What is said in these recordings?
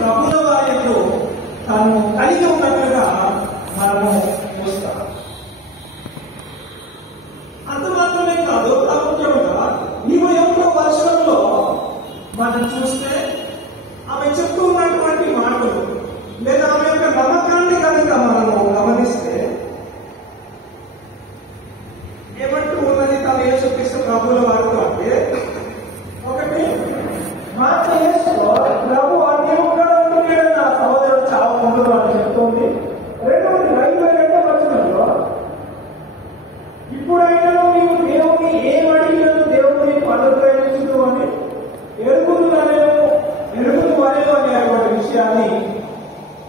ప్రభుల వారిలో తాను కలిగి ఉన్నట్లుగా మనము చూస్తాం. అంత మాత్రమే కాదు, ప్రాముఖ్యంగా 21వ వచనంలో మనం చూస్తే ఆమె చెప్తూ ఉన్నటువంటి మాటలు లేదా ఆమె యొక్క నమ్మకాన్ని కనుక మనము గమనిస్తే ఏమంటూ ఉన్నది తాను యేసుక్రీస్తు ప్రభుల వారితో అంటే, ఒకటి మాట యేసులో ప్రభు నీవు ఇక్కడ ఉంటున్నాడు, నా సహోదరుడు చావకుండా అని చెప్తుంది. రెండవది 22వ వచనంలో ఇప్పుడైనా నీవు దేవుని ఏం అడిగినట్టు దేవుని అనుగ్రహించు అని ఎరుగుదు వరేలు అనేటువంటి విషయాన్ని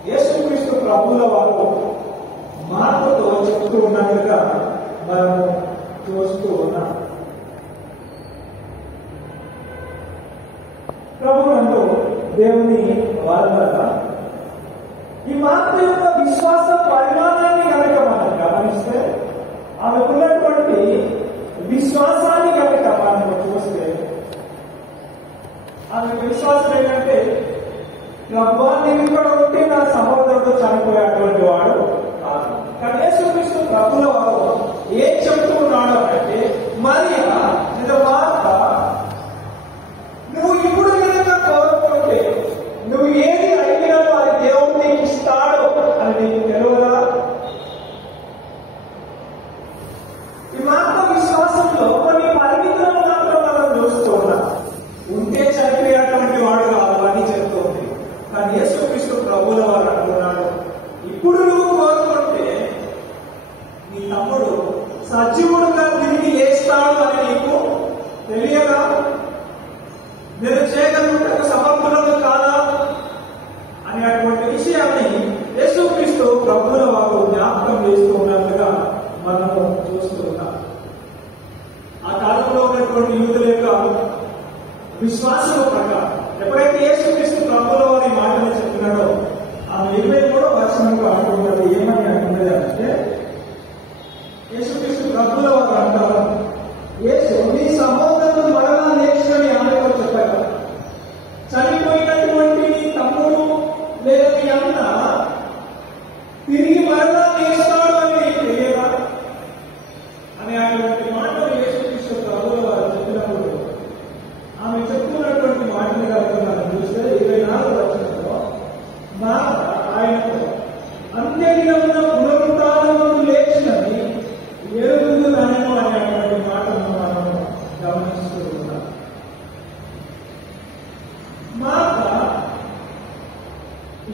యేసుక్రీస్తు ప్రభుల వారు మాటతో చెప్తూ ఉన్నట్లుగా మనము చూస్తూ ఉన్నాం. ప్రభునందు దేవుని వారులారా, ఈ మాట యొక్క విశ్వాస పరిమాణాన్ని కనుక మనం గమనిస్తే, ఆమెకున్నటువంటి విశ్వాసాన్ని కనుక మనం చూస్తే, ఆమె విశ్వాసం ఏంటంటే, ప్రభువా నీవు ఇక్కడ ఉంటే నా సహోదరుడు చనిపోయేటువంటి వాడు కాదు. కానీ యేసుక్రీస్తు ప్రభుల వారు ఏం చెప్తూ ఉన్నాడు అంటే, మరియా మార్త, నువ్వు ఇప్పుడు కనుక కోరుకుంటే నువ్వు ఏది అడిగినా అది దేవుడు నీకు ఇస్తాడు అని నీకు తెలియదా? ఈ మార్త విశ్వాసంలో కొన్ని పరిమితులను మాత్రం మనం చూస్తూ ఉన్నాం. ఉంటే చనిపోయేటువంటి వాడు కాదు అని చెప్తుంది. కానీ యేసుక్రీస్తు ప్రభుల వారు అంటున్నాడు, ఇప్పుడు నువ్వు కోరుకుంటే నీ తమ్ముడు సజీవుడుగా తిరిగి లేస్తాడు అని నీకు తెలియదా? నేను చేయగలుగుటకు సమర్థులను కాదా అనేటువంటి విషయాన్ని యేసుక్రీస్తు ప్రభుల వారు జ్ఞాపకం చేస్తూ ఉన్నట్లుగా మనము చూస్తూ ఉన్నాం. ఆ కాలంలో ఉన్నటువంటి యూదుల యొక్క విశ్వాసం ప్రకారం ఎప్పుడైతే యేసుక్రీస్తు ప్రభుల వారి మాటలు చెప్తున్నాడో, ఆమె 23వ వచనంలో అంటున్నది ఏమని అంటున్నది అంటే, యేసుక్రీస్తు ప్రభుల వారు అంటారు, యేసు నీ సహోదరుడు మరలా లేచునని ఆమెతో చెప్పారు. చనిపోయినటువంటి నీ తమ్ముడు లేదా నీ అన్న తిరిగి మరలా లేస్తాడు అని నీకు తెలియదా అనేటువంటి మాటలు యేసుక్రీస్తు ప్రభుల వారు చెప్పినప్పుడు, ఆమె చెప్తున్నటువంటి మాటలు కనుక మనం చూస్తే 24వ వచనంలో ఆయనతో అంత్యదినమున పునరుత్థానమునందు లేచినని ఎరుగుదునను అనేటువంటి మాటను మనం గమనిస్తూ ఉన్నాం. మార్త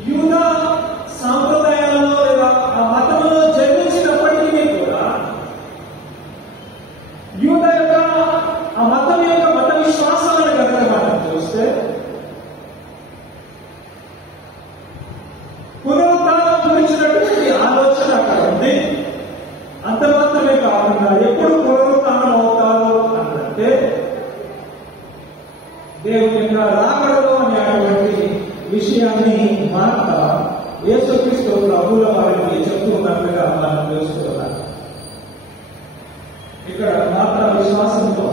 యూదా సాంప్రదాయాలలో లేదా ఆ మతంలో జన్మించినప్పటికీ కూడా యూదా యొక్క ఆ మతం యొక్క మత విశ్వాసాలను కనుక మనం చూస్తే, పునరుత్థానం గురించినటువంటి ఆలోచన అక్కడ ఉంది. అంత మాత్రమే కాకుండా ఎప్పుడు పునరుత్థానం అవుతారు అంటే దేవుని యొక్క రాకడలో అనేటువంటి విషయాన్ని మార్త యేసుక్రీస్తు ప్రభుల వారికి చెప్తున్నట్లుగా మనం తెలుసుకోవాలి. ఇక్కడ మార్త విశ్వాసంతో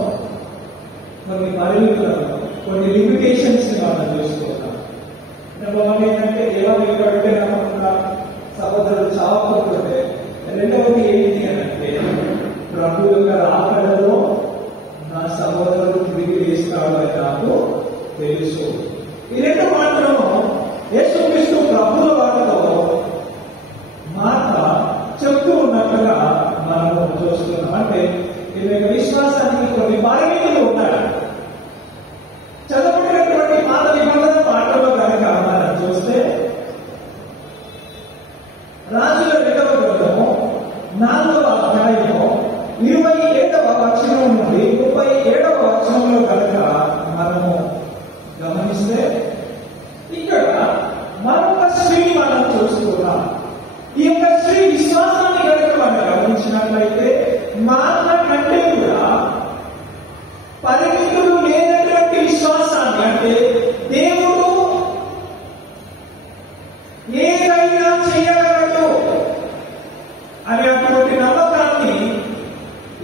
కొన్ని పరిమితులను, కొన్ని లిమిటేషన్స్ మనం తెలుసుకోవాలి. నెంబర్ ఏంటంటే, కేవలం ఇక్కడ నమ్మకుండా సహోదరులు చావకపోతే, రెండవది ఏంటి అంటే ప్రభు యొక్క రాకడలో నా సహోదరుడు తిరిగి లేస్తాడు అని నాకు తెలుసు. ఈ రెండు మాత్రము యేసుక్రీస్తు ప్రభుల వారితో మాట చెప్తూ ఉన్నట్లుగా మనము చూస్తున్నాం. అంటే ఈ యొక్క విశ్వాసానికి కొన్ని పరిమితులు ఉన్నాయి. చదవబడినటువంటి పాత నిబంధన పాటలో కనుక మనం చూస్తే, రాజుల 2వ గ్రంథము 4వ అధ్యాయము 27వ వచనం నుండి 37వ వచనంలో కనుక మనము గమనిస్తే, ఇక్కడ మరొక స్త్రీని మనం చూస్తున్నాం. ఈ యొక్క స్త్రీ విశ్వాసాన్ని కనుక మనం గమనించినట్లయితే, మార్త కంటే కూడా పరిమితులు లేనటువంటి విశ్వాసాన్ని, అంటే దేవుడు ఏదైనా చేయగలడు అనేటువంటి నమ్మకాన్ని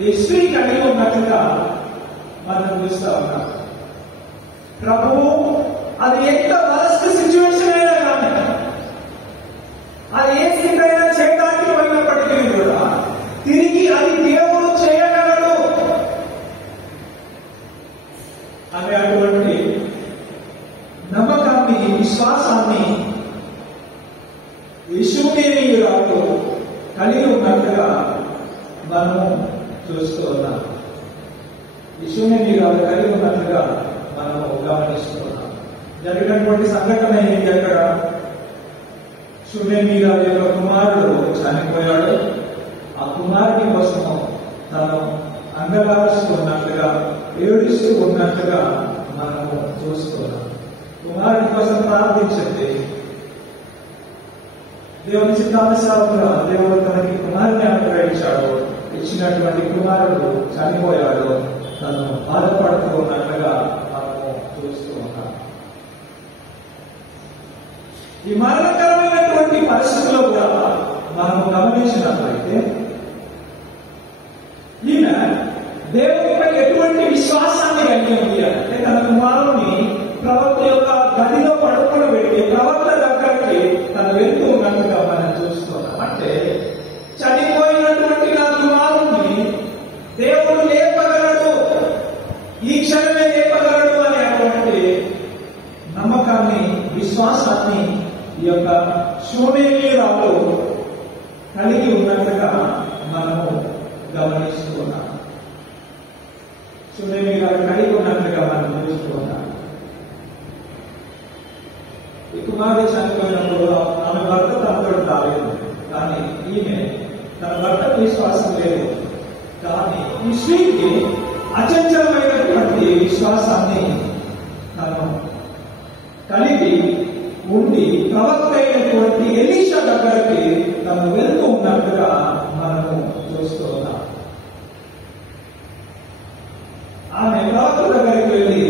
ఈ స్త్రీ కలిగి ఉన్నట్లుగా మనం చూస్తా ఉన్నాం. ప్రభువు అది ఎంత వరస్ట్ సిచ్యువేషన్ అయినా నమ్మకాన్ని, విశ్వాసాన్ని ఇష్యూమేనీయురాలు కలిగి ఉన్నట్టుగా మనము చూస్తూ ఉన్నాం. ఇష్యూమేనీయురాలు కలిగి ఉన్నట్టుగా మనము గమనిస్తూ ఉన్నాం. జరిగినటువంటి సంఘటన ఏంటి? అక్కడ షూనేమీరాలు యొక్క కుమారుడు చనిపోయాడు. ఆ కుమారుని కోసము తను అంగలారుస్తూ ఉన్నట్లుగా, ఏడుస్తూ ఉన్నట్లుగా మనము చూస్తున్నాం. కుమారుని కోసం ప్రార్థించండి. దేవుని చిత్తానుసారంగా దేవుడు తనకి కుమారుని అనుగ్రహించాడు. ఇచ్చినటువంటి కుమారుడు చనిపోయాడు. తను బాధపడుతూ ఉన్నట్లుగా మనము చూస్తూ ఉన్నాం. ఈ మరణకరమైనటువంటి పరిస్థితుల్లో కూడా మనము గమనించినట్లయితే ఈమె దేవునిపై ఎటువంటి విశ్వాసాన్ని కలిగి ఉంది అంటే తన కుమారుని ప్రవక్త యొక్క గదిలో పడుకొని పెట్టి ప్రవక్త దగ్గరికి తను వెళ్తూ ఉన్నట్టుగా మనం చూస్తున్నాం. అంటే చనిపోయినటువంటి నా కుమారుని దేవుడు లేపగలడు, ఈ క్షణమే లేపగలడు అనేటువంటి నమ్మకాన్ని, విశ్వాసాన్ని ఈ యొక్క షూనేమీరాలు కలిగి ఉన్నట్టుగా మనము గమనిస్తున్నాం. షూనేమీరాలు కలిగి ఉన్నట్టుగా మనం చూస్తున్నాం. ఈ కుమారుడు చనిపోయినప్పుడు ఆమె భర్త తనతో రాలేదు, కానీ ఈమె తన భర్తకు విశ్వాసం లేదు. కానీ ఈ స్త్రీకి అచంచలమైనటువంటి విశ్వాసాన్ని తను కలిగి ఉండి ప్రవక్త అయినటువంటి ఎలీషా దగ్గరికి తను వెళ్తూ ఉన్నట్టుగా మనము చూస్తూ ఉన్నాం. ఆమె ప్రవక్త దగ్గరికి వెళ్ళి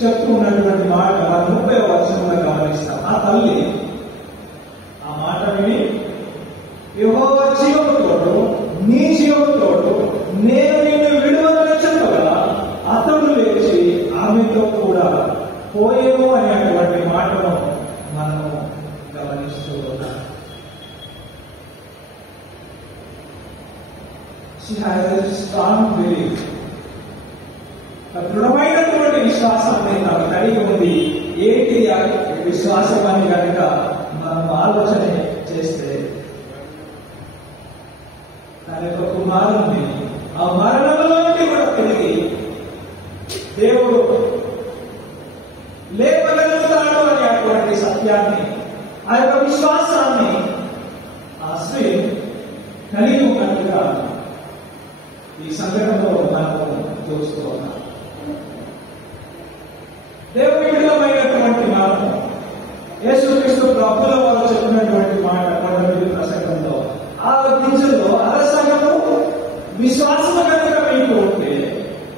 చెప్తూ ఉన్నటువంటి మాట 30వ వచనంలో గమనిస్తాం. ఆ తల్లి ఆ మాట విని, యెహోవా జీవముతోడు, నీ జీవముతోడు నేను నిన్ను విడువనని చెప్పగా అతడు లేచి ఆమెతో కూడా పోయేమో అనేటువంటి మాటను మనము గమనిస్తూ ఉన్నాం. She has a strong belief. దృఢమైనటువంటి విశ్వాసాన్ని తను కలిగి ఉంది. ఏంటి విశ్వాసం అని కనుక మనం ఆలోచన చేస్తే తన యొక్క కుమారుని ఆ మరణంలోకి కూడా తిరిగి దేవుడు లేపగలుగుతాడు అనేటువంటి సత్యాన్ని, ఆ యొక్క విశ్వాసాన్ని ఆ స్త్రీ కలిగి ఉన్నట్టుగా ఈ సంఘటనలో మనము చూస్తూ ఉన్నాం. దేవుని విడుదలైనటువంటి మార్గం యేసుక్రీస్తు ప్రభువుల వారు చెప్పినటువంటి మాట కొండమీద ప్రసంగంలో, ఆ గింజలో అరసగము విశ్వాసము కనుక మీకు ఉంటే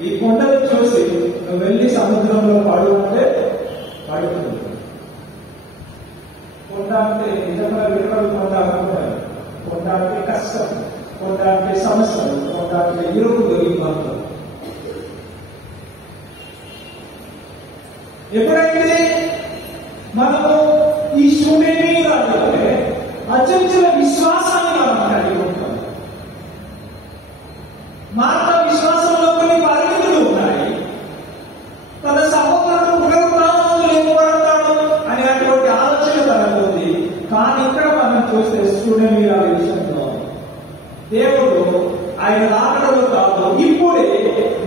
ఈ కొండను చూసి నువ్వు వెళ్ళి సముద్రంలో పడు అంటే పడుతుంది. కొండ అంటే నిజంగా విలువలు కొండ అనుకుంటారు. కొండ అంటే కష్టం, కొండ అంటే సమస్యలు, కొండ అంటే ఇరుకులు, ఇబ్బందులు. ఎప్పుడైతే మనము ఈ షూనేమీరాలులోనే అచంచల విశ్వాసాన్ని మనం కలిగి ఉంటాం. మార్త విశ్వాసంలో కొన్ని పరిమితులు ఉన్నాయి. తన సహోదరుడు పునరుత్థానంలో లేపబడతాడు అనేటువంటి ఆలోచన తనకు ఉంది. కానీ ఇక్కడ మనం చూస్తే షూనేమీరాలు విషయంలో దేవుడు ఆయన రాకడలో కాదు, ఇప్పుడే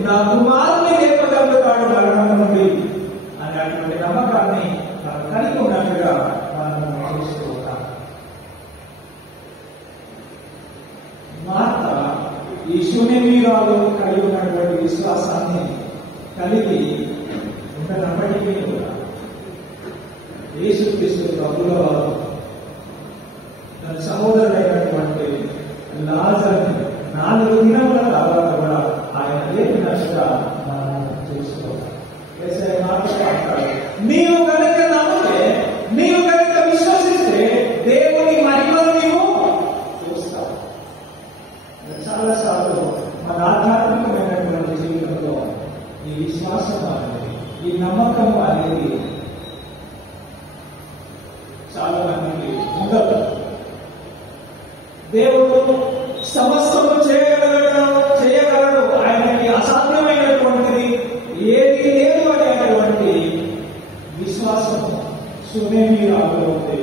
నా కుమారుని లేపగలుగుతాడు మరణం నుండి అనేటువంటి నమ్మకాన్ని కలిగి ఉన్నట్టుగా మనం చూస్తూ ఉంటాం. మార్త ఈ షూనేమీరాలు కలిగి ఉన్నటువంటి విశ్వాసాన్ని కలిగి ఉన్నప్పటికీ కూడా యేసుక్రీస్తు ప్రభువుల వారు తన సహోదరుడైనటువంటి లాజరుని 4 దినముల తర్వాత కూడా ఆయన లేపినట్టుగా మనం చూసుకోవాలి. నీవు కనుక నమ్మితే, నీవు కనుక విశ్వసిస్తే దేవుని మహిమను నీవు చూస్తావు. చాలా సార్లు మన ఆధ్యాత్మికమైనటువంటి జీవితంలో ఈ విశ్వాసం అనేది, ఈ నమ్మకం అనేది చాలా మందికి ఉండదు. దేవుడు సమస్తము చేయగలడు, ఆయనకి అసాధ్యమైనటువంటిది ఏది లేదు అనేటువంటి విశ్వాసం విశ్వాసం సునేమిరాలో ఉంది.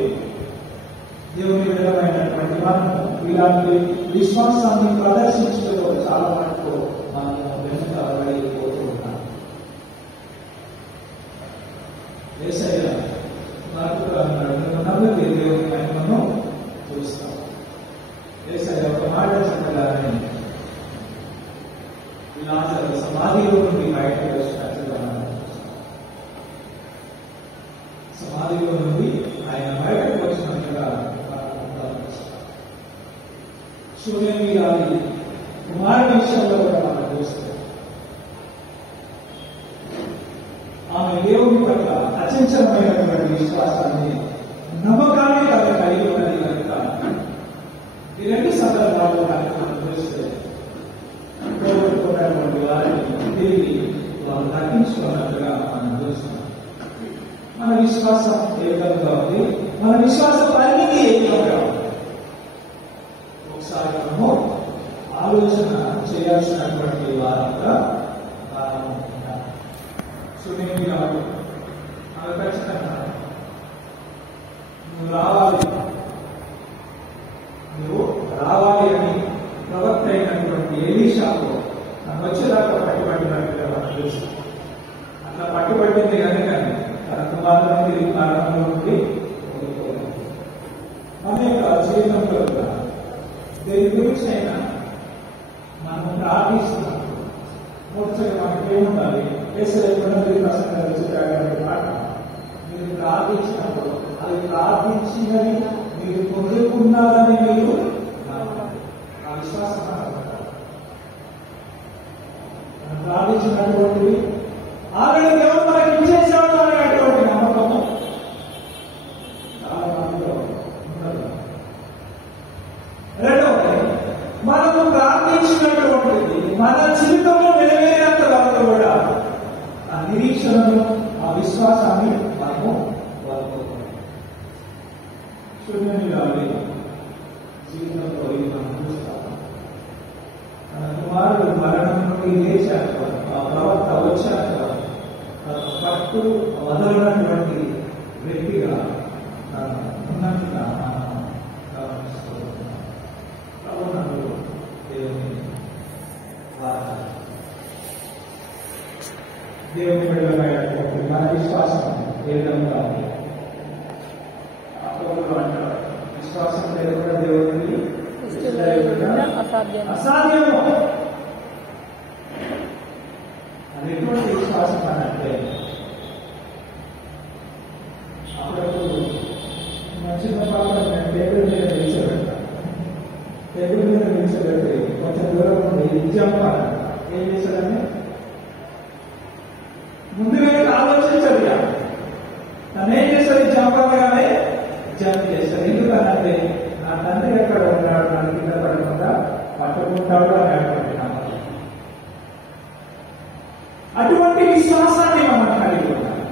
దేవుని విధమైనటువంటి మనం ఇలాంటి విశ్వాసాన్ని ప్రదర్శించడంలో చాలా మటుకు మనం వెనుకబడిపోతూ ఉన్నాం. యేసయ్య నమ్మితే దేవుని మహిమను చూస్తాం. యేసయ్య ఒక మాట చెప్పగానే లాజరు సమాధిలో నుండి బయటకు వచ్చినట్లుగా సమాధిలో నుండి ఆయన బయటకు వచ్చినట్లుగా సునేమిరాలి కుమారుని విషయంలో కూడా మనం చూస్తాం. ఆమె దేవుని పట్ల అచంచలమైనటువంటి విశ్వాసాన్ని నమ్మకాన్ని తను కలిగి ఉన్నది కనుక ఈ రెండు సందర్భాలు మనం చూస్తే కోరుకున్నటువంటి వారిని తిరిగి వారు దక్కించుకున్నట్టుగా మనం చూస్తున్నాం. మన విశ్వాసం ఏ విధంగా ఉంది, మన విశ్వాస పరిమితి ఏ విధంగా ఉంది ఒకసారి మనము ఆలోచన చేయాల్సినటువంటి వారంగా సునేమిరాలు ఆమె ఖచ్చితంగా నువ్వు రావాలి అని ప్రవక్త అయినటువంటి ఎలీషాకు వచ్చేదాకా పట్టుబడినట్టుగా మనం చూస్తాం. అట్లా పట్టుబడింది కనుక తన కుమారులను తిరిగి మరణంలో నుండి కోల్పోయింది. మన యొక్క జీవితంలో కూడా దేని గురించి అయినా మనం ప్రార్థిస్తున్నాం. ముఖ్యంగా మనకి ఏముండాలి, మాట మీరు ప్రార్థించినప్పుడు అది ప్రార్థించినది మీరు పొందుకున్నారని మీరు ఆ విశ్వాసం ప్రార్థించినటువంటివి ఆల్రెడీ దేవుడు మనకి ఇచ్చేసాడు అనేటువంటి నమ్మకము చాలా మందిలో ఉండదు. రెండవది, మనము ప్రార్థించినటువంటిది మన జీవితంలో నెరవేరేంత వరకు కూడా ఆ నిరీక్షణను, ఆ విశ్వాసాన్ని మనము కోల్పోతున్నాం. సునేమిరాలి జీవితంలో ఇది మనం చూస్తాం. తన కుమారుడు మరణం నుండి లేచాక, ఆ ప్రవక్త వచ్చాక పట్టు వదలనటువంటి వ్యక్తిగా ఉన్నట్టుగా మనం గమనిస్తున్నాం. దేవుని బిడ్డలమైనటువంటి మన విశ్వాసం ఏ విధంగా ఉంది? అంటారు విశ్వాసం లేకుండా దేవుడికి అసాధ్యము. అది ఎటువంటి విశ్వాసం అని అంటే అప్పుడప్పుడు మా చిన్న పాప టేబుల్ మీద నిలిచబెడతాను. టేబుల్ మీద నిలిచబెట్టి కొంచెం దూరం ఉంది జంప్ ఏం చేశాడని ముందుగా ఆలోచించదు. తనేం చేస్తుంది? జంపగానే జంప్ చేస్తారు. ఎందుకనంటే నా తండ్రి ఎక్కడ ఉన్నాడు, నన్ను కింద పడకుండా పట్టుకుంటాడు అనేటువంటి నమ్మకం. అటువంటి విశ్వాసాన్ని మనం కలిగి ఉండాలి.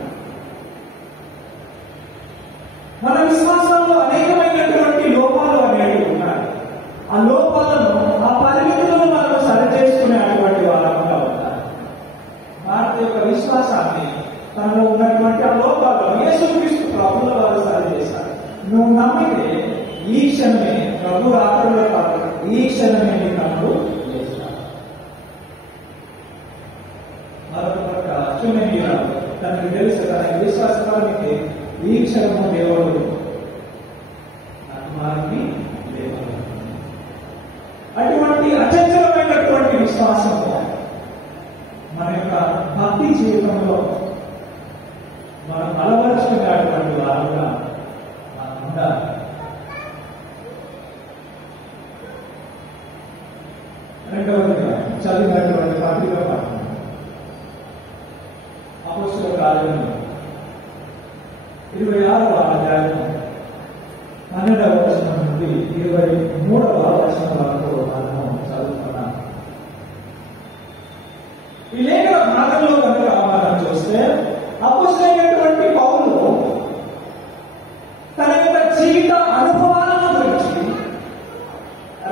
మన విశ్వాసంలో అనేకమైనటువంటి లోపాలు అనేవి ఉన్నాయి. ఆ లోపాలను, ఆ పరిమితులను మనం సరిచేసుకునే అటువంటి వారంగా ఉండాలి. భారత యొక్క విశ్వాసాన్ని, తనలో ఉన్నటువంటి ఆ లోపాలను యేసుక్రీస్తు ప్రభువుల వారు సరిచేశారు. నువ్వు నమ్మితే ఈ క్షణమే ప్రభు రాత్రుల కాదు, ఈ క్షణమే నీ తమ్ముడు చేస్తాడు. మరొక పక్క సునేమిరాలు తనకు తెలుసు తన విశ్వాసానికి ఈ క్షణము దేవుడు నా కుమారుని లేవాలి. అటువంటి అచంచలమైనటువంటి విశ్వాసము మన యొక్క భక్తి జీవితంలో మనం అలవరుచుకునేటువంటి వారుగా మనం ఉండాలి. రెండవదిగా చదివినటువంటి పత్రిక పాఠం అపోస్తలుల కార్యములు 26వ అధ్యాయం 12వ వచనం నుండి 23వ వచనం వరకు మనం చదువుకున్నాం. ఈ లేఖన భాగంలో కనుక మనం చూస్తే అపోస్తలుడైనటువంటి పౌలు తన యొక్క జీవిత అనుభవాలను గురించి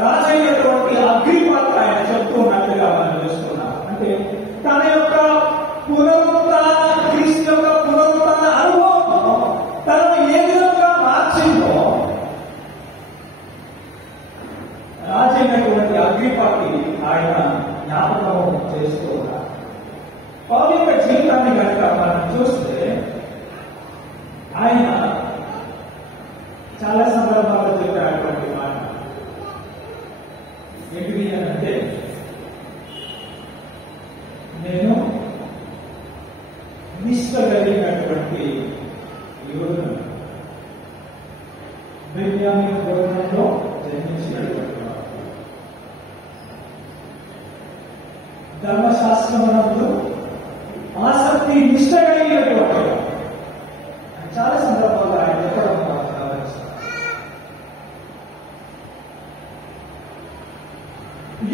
రాజైనటువంటి అగ్రిప్పకు ఆయన చెప్తూ ఉన్నట్టుగా మనం చూస్తున్నాం. అంటే తన యొక్క పునరుత్థాన, క్రీస్తు యొక్క పునరుత్థాన అనుభవం ఆయన చాలా సందర్భాల్లో చెప్పేటువంటి మాట ఏంటి అంటే, నేను నిష్ఠ కలిగినటువంటి యువకుడు, బెన్యామీను గోత్రంలో జన్మించినటువంటి వాడు, ధర్మశాస్త్రమునందు ఆసక్తి నిష్ఠ కలిగినటువంటి వాడు. చాలా సందర్భాల్లో ఆయన చెప్పడం గమనిస్తాం.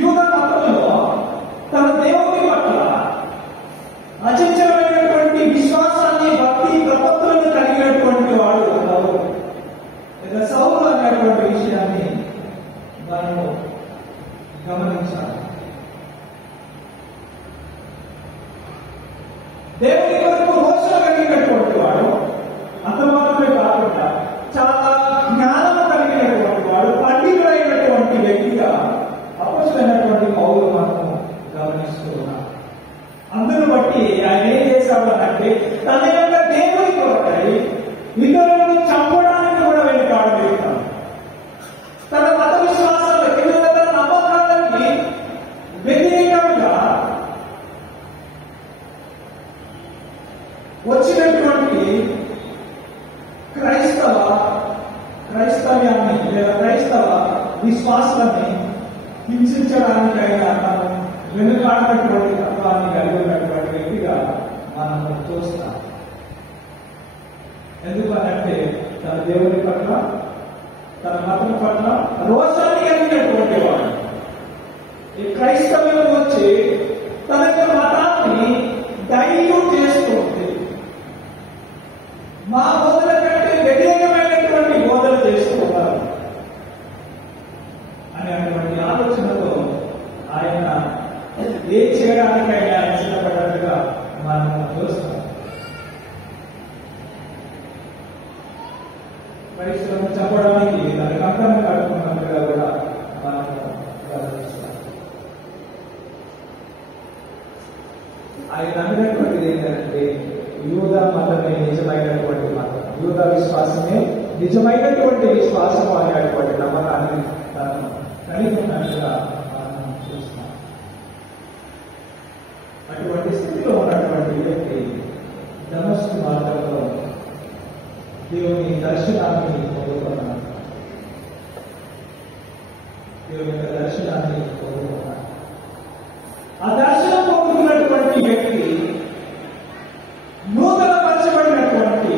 యూద మతంలో తన దేవుని పట్ల అచంచలమైనటువంటి విశ్వాసాన్ని, భక్తి ప్రపత్తులను కలిగినటువంటి వాడు సౌలు అనేటువంటి విషయాన్ని మనము గమనించాలి. దేవుని కొరకు రోషం కలిగినటువంటి వాడు, అంత మాత్రమే కాకుండా చాలా జ్ఞానం కలిగినటువంటి వాడు, పండితుడైనటువంటి వ్యక్తిగా అపొస్తలుడైనటువంటి పౌలు మనము గమనిస్తూ ఉన్నాం. అందును బట్టి ఆయన ఏం చేశాడు అంటే, తన యొక్క దేవుని కొరకై ఇతరులను చంపడానికి కూడా వెనుకాడు వేస్తాడు. తన మత విశ్వాసాలకి, తన నమ్మకాలకి వ్యతిరేకంగా వచ్చినటువంటి క్రైస్తవ్యాన్ని లేదా క్రైస్తవ విశ్వాసాన్ని హింసించడానికైనా తను వెనుకాడినటువంటి తత్వాన్ని కలిగి ఉన్నటువంటి వ్యక్తిగా మనం చూస్తాం. ఎందుకనంటే తన దేవుని పట్ల, తన మతం పట్ల రోషాన్ని కలిగినటువంటి వాడు. ఈ క్రైస్తవ్యం వచ్చి తన యొక్క మతాన్ని డైల్యూట్ చేస్తుంది. మా బోధన కంటే వ్యతిరేకమైనటువంటి బోధన చేస్తున్నారు అనేటువంటి ఆలోచనతో ఆయన ఏం చేయడానికైనా సిద్ధపడ్డట్టుగా మనం చూస్తాం. క్రైస్తవం చెప్పడానికి దాని కంకణం కట్టుకున్నట్టుగా కూడా మనం గమనిస్తాం. ఆయన నమ్మినటువంటిది ఏంటంటే, యూదా మతమే నిజమైనటువంటి మతం, యూదా విశ్వాసమే నిజమైనటువంటి విశ్వాసం అనేటువంటి నమ్మకాన్ని కలిగి ఉన్నట్టుగా మనం చూస్తాం. అటువంటి స్థితిలో ఉన్నటువంటి వ్యక్తి దమస్కు మార్గంలో దేవుని దర్శనాన్ని పొందుకున్నాడు. దేవుని యొక్క దర్శనాన్ని పొందుకున్నాడు. ఆ దర్శనం పొందుకున్నటువంటి వ్యక్తి నూతనపరచబడినటువంటి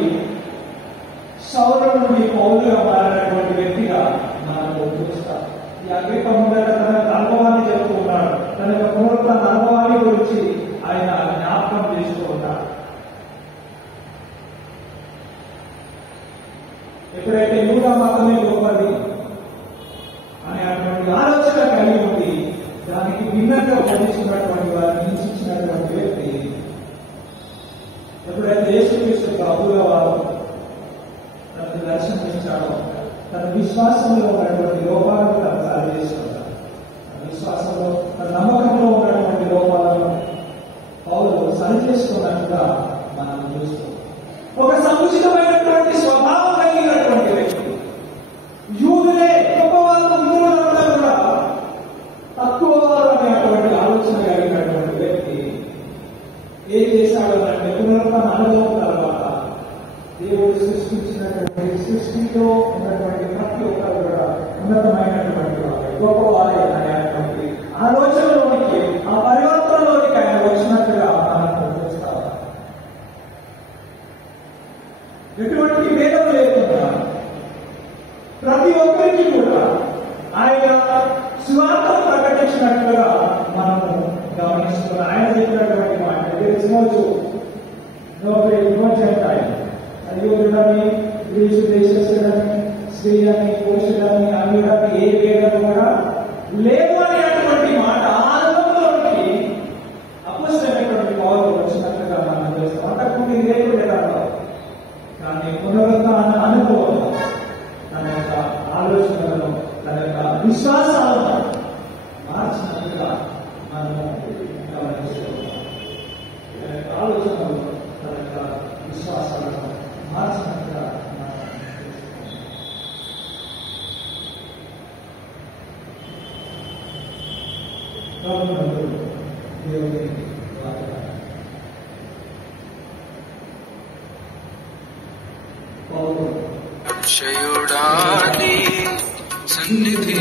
సౌలు నుండి పౌలుగా మారినటువంటి వ్యక్తిగా మనం చూస్తాం. ఈ అగ్రిప్ప ముందర తన అనుభవాన్ని చెప్పుకున్నాడు. తన యొక్క పునరుద్ధరణ అనుభవాన్ని గురించి ఆయన జ్ఞాపకం చేస్తూ ఉన్నాడు. ఎప్పుడైతే యూదా మతమే గొప్పది అనేటువంటి ఆలోచన కలిగి ఉంది, దానికి భిన్నంగా బోధించినటువంటి వారిని హింసించినటువంటి వ్యక్తి ఎప్పుడైతే యేసుక్రీస్తు ప్రభువుగా వారు తనకు దర్శనమిచ్చాడో, తన విశ్వాసంలో ఉన్నటువంటి లోపాలను తను సరి చేసుకుంటాడు. విశ్వాసంలో, తన నమ్మకంలో ఉన్నటువంటి లోపాలను పౌలు సరి చేసుకున్నట్టుగా మనం చూస్తాం. ఒక సముచితమైనటువంటి స్వభావం కలిగినటువంటి వ్యక్తి, యూదులే గొప్పవారు, అందరూ కూడా తక్కువ వారు అనేటువంటి ఆలోచన కలిగినటువంటి వ్యక్తి ఏం చేశాడు అంటే, పునరుద్ధరణ అనుభవం తర్వాత దేవుడు సృష్టించినటువంటి సృష్టిలో ఉన్నటువంటి ప్రతి ఒక్కరు కూడా ఉన్నతమైనటువంటి వారు, గొప్పవారు అనేటువంటి ఆలోచనలోనికి, ఆ పరివర్తనలోనికి ఆయన వచ్చినట్టుగా మనం చూస్తాం. ఎటువంటి భేదం లేకుండా ప్రతి ఒక్కరికి కూడా ఆయన సువార్తను ప్రకటించినట్లుగా మనము గమనిస్తున్నాం. ఆయన చెప్పినటువంటి మాట, యూదుడని, గ్రీసు దేశస్థుడని, స్త్రీ అని, పురుషుడని, అన్యుడని ఏ భేదం కూడా లేదు అనేటువంటి మాట ఆనందంలోకి అపొస్తలుడైనటువంటి పౌలు వచ్చినట్లుగా మనం చూస్తాం. అంతకుముందు ఇదే కూడా కానీ పునరుద్ధరణ అనుభవం తన యొక్క ఆలోచనలను, తన యొక్క విశ్వాసాలను మార్చినట్టుగా మనము గమనిస్తున్నాం. తన యొక్క ఆలోచనలు, తన యొక్క విశ్వాసాలను మార్చినట్టుగా దేవుని వాక్యం. పౌలు అక్షయుడాని సన్నిధి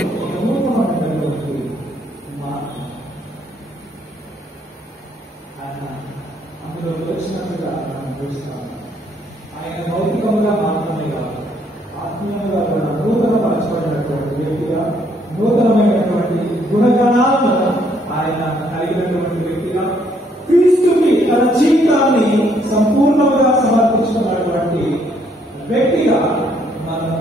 ఆయన అందులో వచ్చినట్టుగా మనం చూస్తాము. ఆయన భౌతికంగా మాత్రమే కాదు, ఆత్మీయంగా కూడా నూతనపరచబడినటువంటి వ్యక్తిగా, నూతనమైనటువంటి గుణగణాలను ఆయన కలిగినటువంటి వ్యక్తిగా, క్రీస్తుకి తన జీవితాన్ని సంపూర్ణంగా సమర్పించుకున్నటువంటి వ్యక్తిగా మనము